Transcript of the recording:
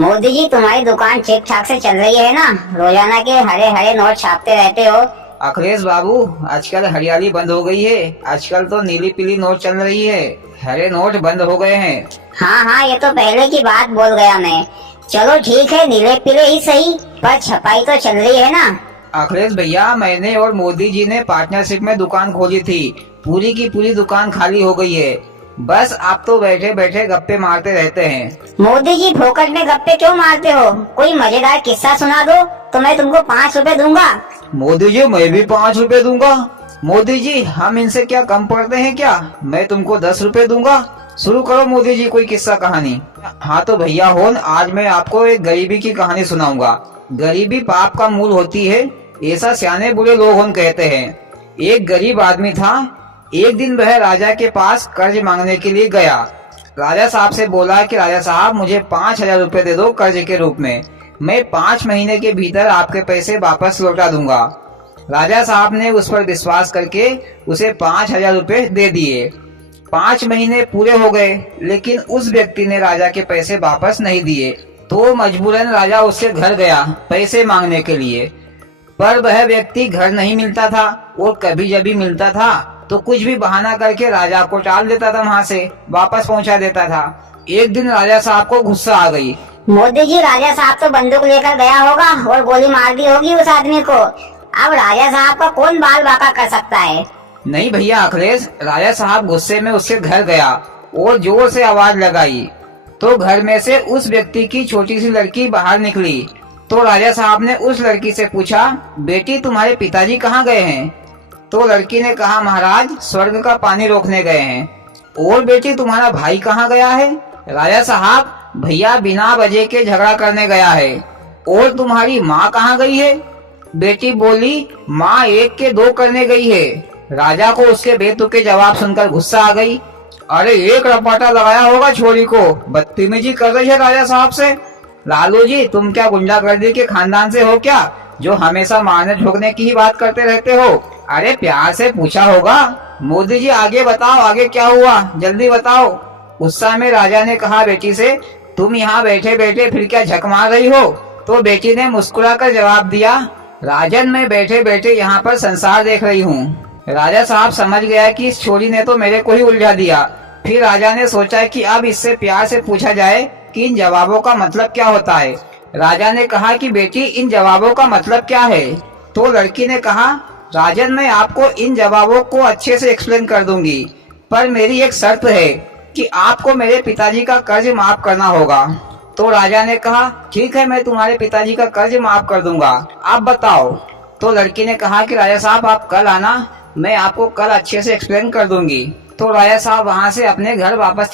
मोदी जी, तुम्हारी दुकान ठीक ठाक से चल रही है ना? रोजाना के हरे हरे नोट छापते रहते हो। अखिलेश बाबू, आजकल हरियाली बंद हो गई है। आजकल तो नीली पीली नोट चल रही है, हरे नोट बंद हो गए हैं। हाँ हाँ, ये तो पहले की बात बोल गया मैं। चलो ठीक है, नीले पीले ही सही, पर छपाई तो चल रही है ना? अखिलेश भैया, मैंने और मोदी जी ने पार्टनरशिप में दुकान खोली थी। पूरी की पूरी दुकान खाली हो गई है। बस आप तो बैठे बैठे गप्पे मारते रहते हैं। मोदी जी, फोकट में गप्पे क्यों मारते हो? कोई मजेदार किस्सा सुना दो तो मैं तुमको 5 रुपए दूंगा। मोदी जी, मैं भी 5 रुपए दूंगा। मोदी जी, हम इनसे क्या कम पड़ते हैं क्या? मैं तुमको 10 रुपए दूंगा। शुरू करो मोदी जी कोई किस्सा कहानी। हाँ तो भैया होन, आज मैं आपको एक गरीबी की कहानी सुनाऊंगा। गरीबी पाप का मूल होती है, ऐसा सियाने बुरे लोग होन कहते हैं। एक गरीब आदमी था। एक दिन वह राजा के पास कर्ज मांगने के लिए गया। राजा साहब से बोला कि राजा साहब, मुझे 5,000 रुपए दे दो कर्ज के रूप में। मैं 5 महीने के भीतर आपके पैसे वापस लौटा दूंगा। राजा साहब ने उस पर विश्वास करके उसे 5,000 रुपए दे दिए। 5 महीने पूरे हो गए, लेकिन उस व्यक्ति ने राजा के पैसे वापस नहीं दिए। तो मजबूरन राजा उसके घर गया पैसे मांगने के लिए, पर वह व्यक्ति घर नहीं मिलता था और कभी जब भी मिलता था तो कुछ भी बहाना करके राजा को टाल देता था, वहाँ से वापस पहुँचा देता था। एक दिन राजा साहब को गुस्सा आ गई। मोदी जी, राजा साहब तो बंदूक लेकर गया होगा और गोली मार दी होगी उस आदमी को। अब राजा साहब का कौन बाल बाका कर सकता है? नहीं भैया अखिलेश, राजा साहब गुस्से में उसके घर गया और जोर से आवाज लगाई तो घर में से उस व्यक्ति की छोटी सी लड़की बाहर निकली। तो राजा साहब ने उस लड़की से पूछा, बेटी तुम्हारे पिताजी कहाँ गए हैं? तो लड़की ने कहा, महाराज स्वर्ग का पानी रोकने गए हैं। और बेटी तुम्हारा भाई कहाँ गया है? राजा साहब, भैया बिना वजह के झगड़ा करने गया है। और तुम्हारी माँ कहाँ गई है? बेटी बोली, माँ 1 के 2 करने गई है। राजा को उसके बेतुके जवाब सुनकर गुस्सा आ गई। अरे एक रपाटा लगाया होगा छोरी को, बदतमीजी कर रही है राजा साहब से। लालू जी, तुम क्या गुंडागर्दी के खानदान से हो क्या, जो हमेशा मारने ठोकने की ही बात करते रहते हो? अरे प्यार से पूछा होगा। मोदी जी आगे बताओ, आगे क्या हुआ, जल्दी बताओ। गुस्सा में राजा ने कहा बेटी से, तुम यहाँ बैठे बैठे फिर क्या झक मार रही हो? तो बेटी ने मुस्कुराकर जवाब दिया, राजन मैं बैठे बैठे यहाँ पर संसार देख रही हूँ। राजा साहब समझ गया कि इस छोरी ने तो मेरे को ही उलझा दिया। फिर राजा ने सोचा कि अब इससे प्यार से पूछा जाए कि इन जवाबों का मतलब क्या होता है। राजा ने कहा कि बेटी इन जवाबों का मतलब क्या है? तो लड़की ने कहा, राजन मैं आपको इन जवाबों को अच्छे से एक्सप्लेन कर दूंगी, पर मेरी एक शर्त है कि आपको मेरे पिताजी का कर्ज माफ करना होगा। तो राजा ने कहा, ठीक है, मैं तुम्हारे पिताजी का कर्ज माफ कर दूंगा, आप बताओ। तो लड़की ने कहा कि राजा साहब आप कल आना, मैं आपको कल अच्छे से एक्सप्लेन कर दूंगी। तो राजा साहब वहाँ से अपने घर वापस